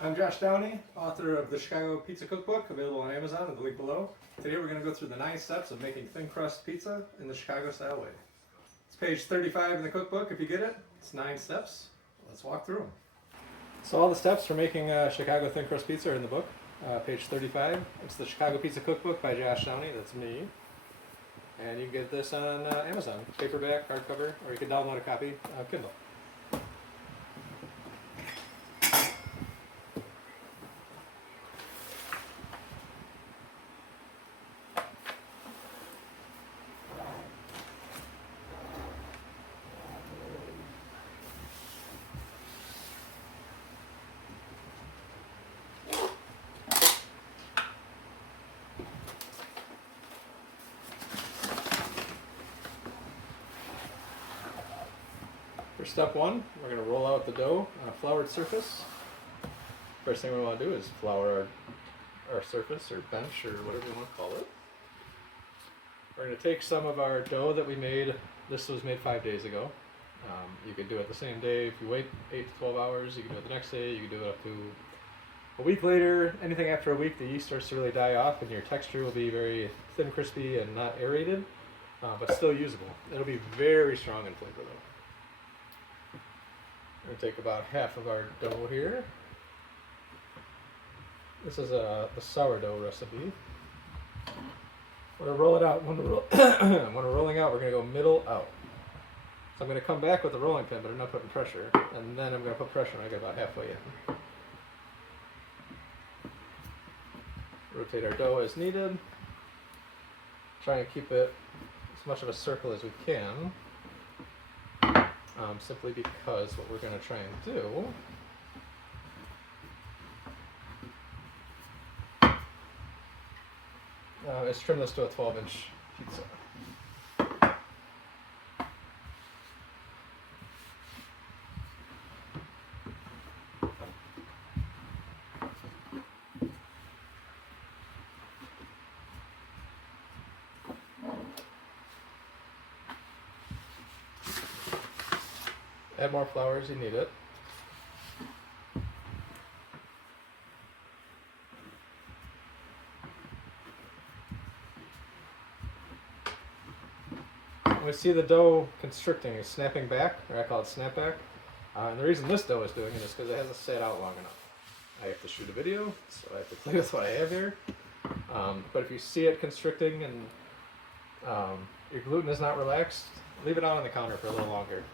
I'm Josh Downey, author of the Chicago Pizza Cookbook, available on Amazon at the link below. Today we're going to go through the 9 steps of making thin crust pizza in the Chicago style way. It's page 35 in the cookbook if you get it. It's 9 steps. Let's walk through them. So all the steps for making Chicago thin crust pizza are in the book, page 35. It's the Chicago Pizza Cookbook by Josh Downey, that's me. And you can get this on Amazon, paperback, hardcover, or you can download a copy of Kindle. For step 1, we're going to roll out the dough on a floured surface. First thing we want to do is flour our surface or bench or whatever you want to call it. We're going to take some of our dough that we made. This was made 5 days ago. You can do it the same day. If you wait 8 to 12 hours, you can do it the next day. You can do it up to a week later. Anything after a week, the yeast starts to really die off and your texture will be very thin, crispy, and not aerated, but still usable. It'll be very strong in flavor though. We're going to take about half of our dough here. This is the sourdough recipe. We're going to roll it out. When we're rolling out, we're going to go middle out. So I'm going to come back with the rolling pin, but I'm not putting pressure. And then I'm going to put pressure when I get about halfway in. Rotate our dough as needed. Trying to keep it as much of a circle as we can. Simply because what we're going to try and do is trim this to a 12-inch pizza. Add more flour as you need it. When we see the dough constricting, it's snapping back, or I call it snapback. And the reason this dough is doing it is because it hasn't sat out long enough. I have to shoot a video, so I have to play with what I have here. But if you see it constricting and your gluten is not relaxed, leave it out on the counter for a little longer.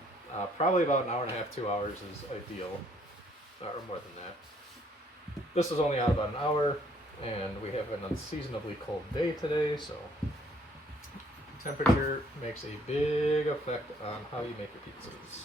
Probably about an hour and a half, 2 hours is ideal, or more than that. This is only out about an hour, and we have an unseasonably cold day today, so temperature makes a big effect on how you make your pizzas.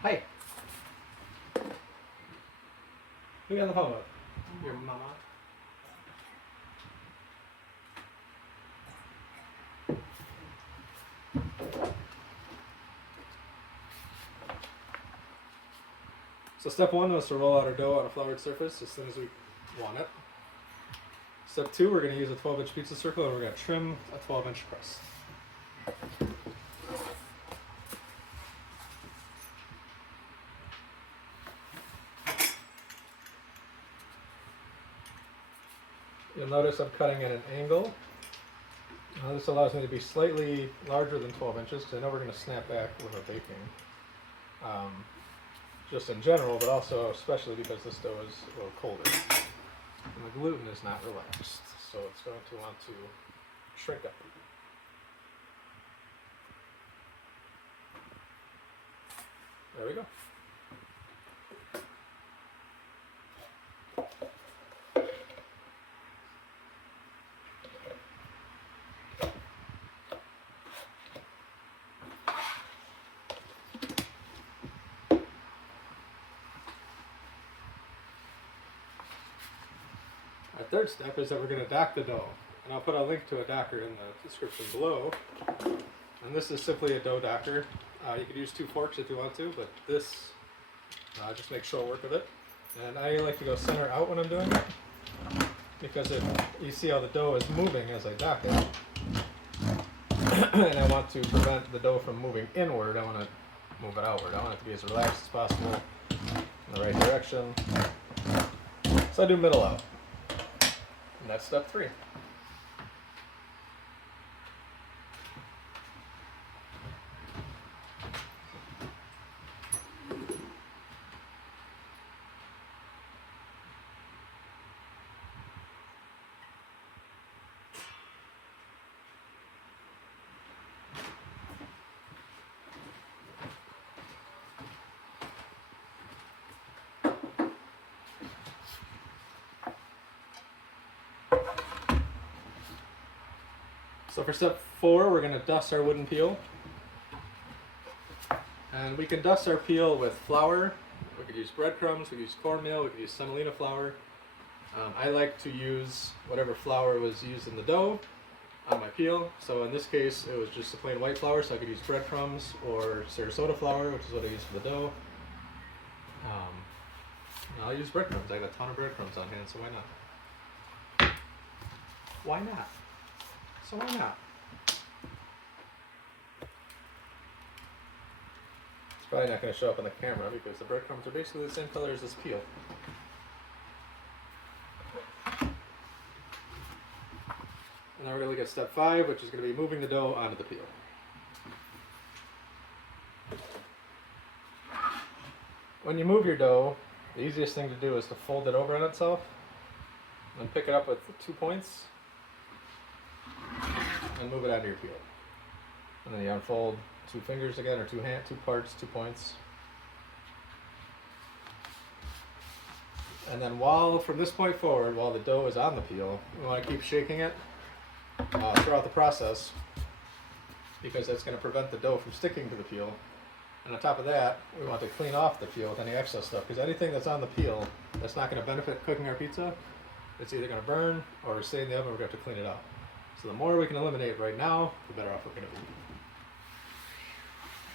Hi. Who you on the phone with? Your mama. So step 1 was to roll out our dough on a floured surface as thin as we want it. Step 2, we're going to use a 12-inch pizza circle and we're going to trim a 12-inch crust. You'll notice I'm cutting at an angle. This allows me to be slightly larger than 12 inches because I know we're going to snap back when we're baking. Just in general, but also especially because this dough is a little colder. And the gluten is not relaxed, so it's going to want to shrink up. There we go. Our third step is that we're going to dock the dough. And I'll put a link to a docker in the description below. And this is simply a dough docker. You could use 2 forks if you want to, but this just makes short work of it. And I like to go center out when I'm doing it, because you see how the dough is moving as I dock it. And I want to prevent the dough from moving inward. I want to move it outward. I want it to be as relaxed as possible in the right direction. So I do middle out. And that's step 3. So for step 4, we're going to dust our wooden peel. And we can dust our peel with flour. We could use breadcrumbs, we could use cornmeal, we could use semolina flour. I like to use whatever flour was used in the dough on my peel. So in this case, it was just a plain white flour, so I could use breadcrumbs or Sarasota flour, which is what I use for the dough. I'll use breadcrumbs. I got a ton of breadcrumbs on hand, so why not? Why not? So why not? It's probably not going to show up on the camera because the breadcrumbs are basically the same color as this peel. And now we're going to look at step 5, which is going to be moving the dough onto the peel. When you move your dough, the easiest thing to do is to fold it over on itself and pick it up with 2 points and move it onto your peel. And then you unfold 2 fingers again, or 2 parts, 2 points. And then from this point forward, while the dough is on the peel, we want to keep shaking it throughout the process, because that's going to prevent the dough from sticking to the peel. And on top of that, we want to clean off the peel with any excess stuff, because anything that's on the peel that's not going to benefit cooking our pizza, it's either going to burn or stay in the oven, we're going to have to clean it out. So the more we can eliminate right now, the better off we're going to be.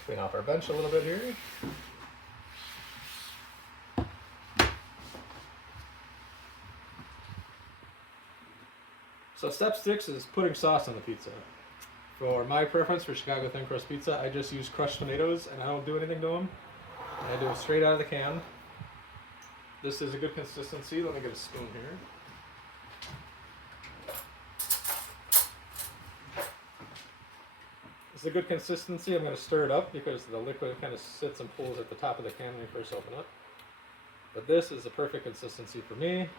Clean off our bench a little bit here. So step 6 is putting sauce on the pizza. For my preference for Chicago Thin Crust Pizza, I just use crushed tomatoes and I don't do anything to them. I do it straight out of the can. This is a good consistency. Let me get a spoon here. It's a good consistency. I'm going to stir it up because the liquid kind of sits and pools at the top of the can when you first open it. But this is the perfect consistency for me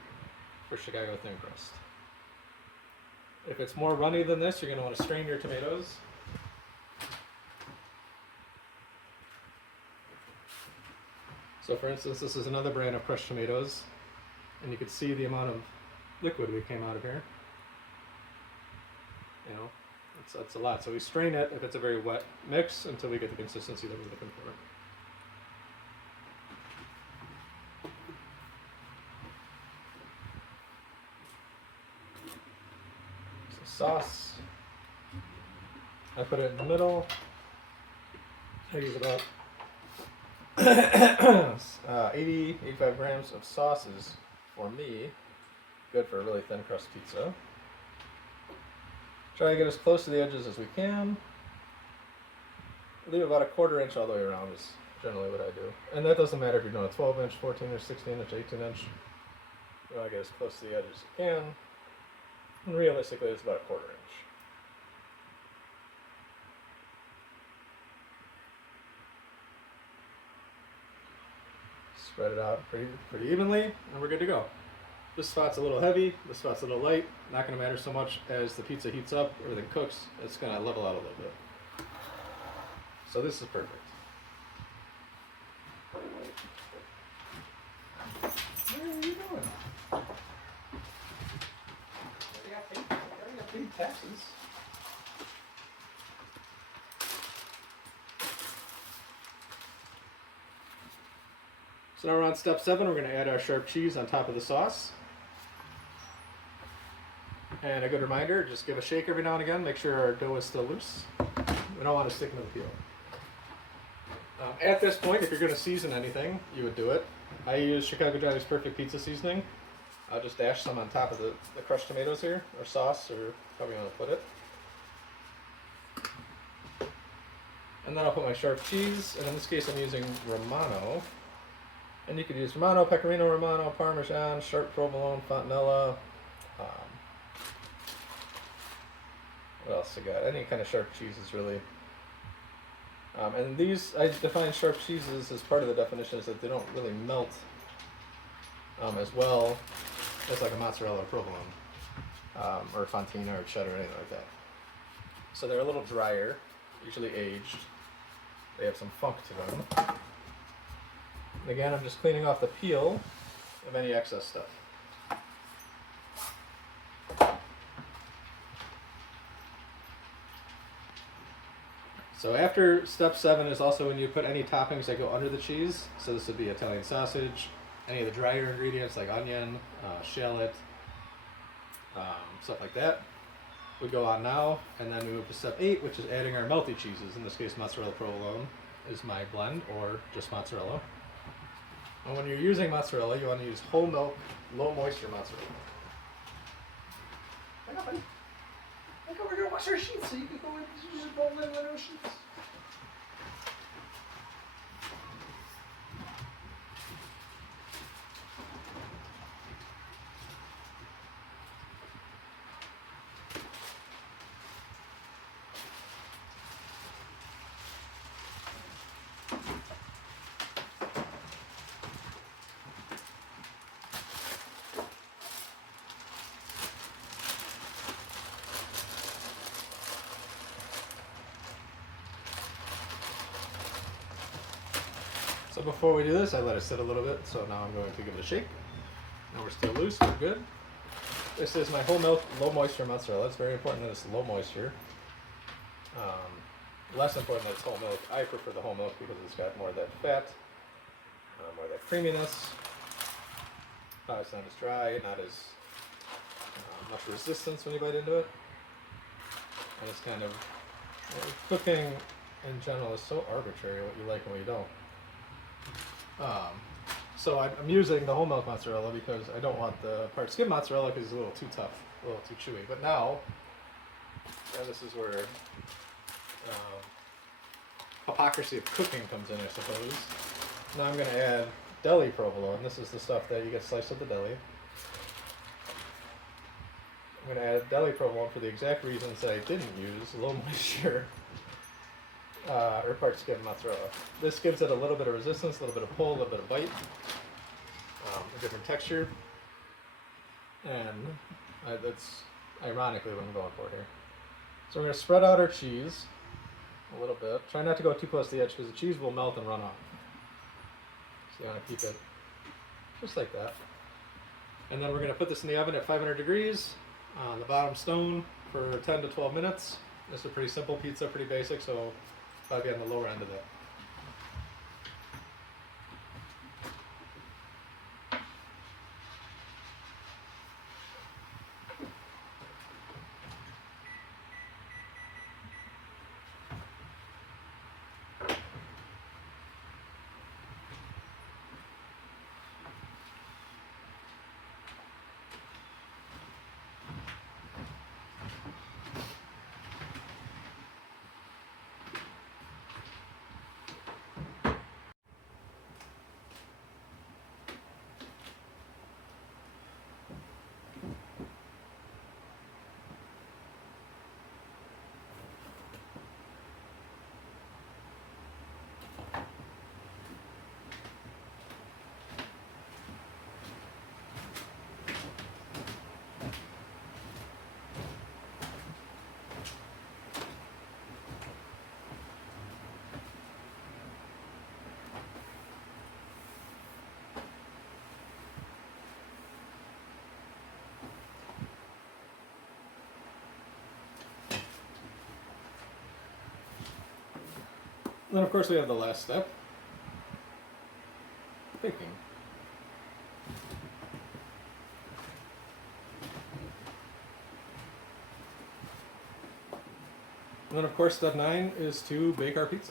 for Chicago Thin Crust. If it's more runny than this, you're going to want to strain your tomatoes. So for instance, this is another brand of crushed tomatoes, and you can see the amount of liquid we came out of here. You know, that's a lot. So we strain it if it's a very wet mix until we get the consistency that we're looking for. Sauce, I put it in the middle. I use about 85 grams of sauces for me. Good for a really thin crust pizza. Try to get as close to the edges as we can. Leave about a 1/4 inch all the way around is generally what I do. And that doesn't matter if you're doing a 12 inch, 14 inch, 16 inch, 18 inch. You want to get as close to the edge as you can. And realistically, it's about a 1/4 inch. Spread it out pretty evenly, and we're good to go. This spot's a little heavy, this spot's a little light. Not going to matter so much as the pizza heats up, everything cooks. It's going to level out a little bit. So this is perfect. What are you doing? I got paid taxes. So now we're on step 7. We're going to add our sharp cheese on top of the sauce. And a good reminder, just give a shake every now and again. Make sure our dough is still loose. We don't want to stick into the peel. At this point, if you're going to season anything, you would do it. I use Chicago Thin Perfect Pizza Seasoning. I'll just dash some on top of the crushed tomatoes here, or sauce, or however you want to put it. And then I'll put my sharp cheese, and in this case I'm using Romano. And you could use Romano, Pecorino Romano, Parmesan, sharp provolone, Fontanella. What else I got? Any kind of sharp cheeses, really. And these, I define sharp cheeses as part of the definition is that they don't really melt as well as like a mozzarella or provolone, or fontina or cheddar or anything like that. So they're a little drier, usually aged. They have some funk to them. And again, I'm just cleaning off the peel of any excess stuff. So after step 7 is also when you put any toppings that go under the cheese. So this would be Italian sausage, any of the drier ingredients like onion, shallot, stuff like that would go on now. And then we move to step 8, which is adding our melty cheeses. In this case, mozzarella provolone is my blend, or just mozzarella. And when you're using mozzarella, you want to use whole milk, low moisture mozzarella. I know, buddy. Like, we're gonna wash our sheets so you can go and just roll in on our sheets. So before we do this, I let it sit a little bit, so now I'm going to give it a shake. Now we're still loose, we're good. This is my whole milk, low moisture mozzarella. It's very important that it's low moisture. Less important that it's whole milk. I prefer the whole milk because it's got more of that fat, more of that creaminess. It's not as dry, not as much resistance when you bite into it. And it's kind of, cooking in general is so arbitrary what you like and what you don't. So I'm using the whole milk mozzarella because I don't want the part skim mozzarella because it's a little too tough, a little too chewy. But now, and this is where hypocrisy of cooking comes in, I suppose. Now I'm going to add deli provolone. This is the stuff that you get sliced at the deli. I'm going to add deli provolone for the exact reasons that I didn't use low moisture or part skim mozzarella. This gives it a little bit of resistance, a little bit of pull, a little bit of bite, a different texture, and that's ironically what I'm going for here. So we're going to spread out our cheese a little bit. Try not to go too close to the edge because the cheese will melt and run off. So you want to keep it just like that. And then we're going to put this in the oven at 500 degrees on the bottom stone for 10 to 12 minutes. This is a pretty simple pizza, pretty basic, so probably on the lower end of that. And then of course we have the last step, baking. And then of course step 9 is to bake our pizza.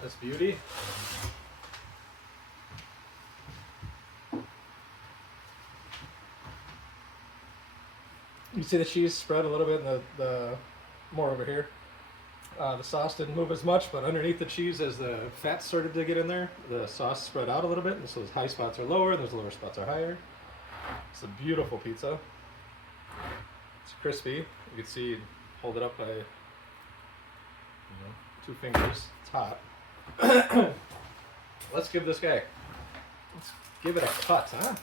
This beauty. You see the cheese spread a little bit in the more over here. The sauce didn't move as much, but underneath the cheese, as the fat started to get in there, the sauce spread out a little bit, and so those high spots are lower, and those lower spots are higher. It's a beautiful pizza. It's crispy. You can see, hold it up by 2 fingers. It's hot. Let's give this guy. Let's give it a cut, huh?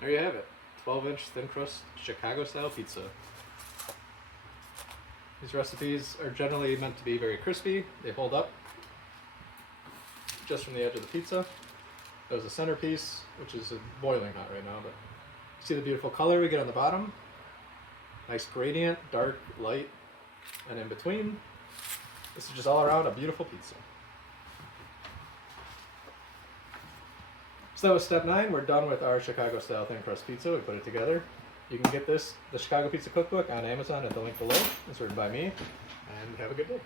There you have it, 12-inch thin crust Chicago style pizza. These recipes are generally meant to be very crispy. They hold up just from the edge of the pizza. There's a centerpiece, which is boiling hot right now, but see the beautiful color we get on the bottom? Nice gradient, dark, light, and in between. This is just all around a beautiful pizza. So that was step 9. We're done with our Chicago style thin crust pizza. We put it together. You can get this, the Chicago Pizza Cookbook, on Amazon at the link below. It's written by me. And have a good day.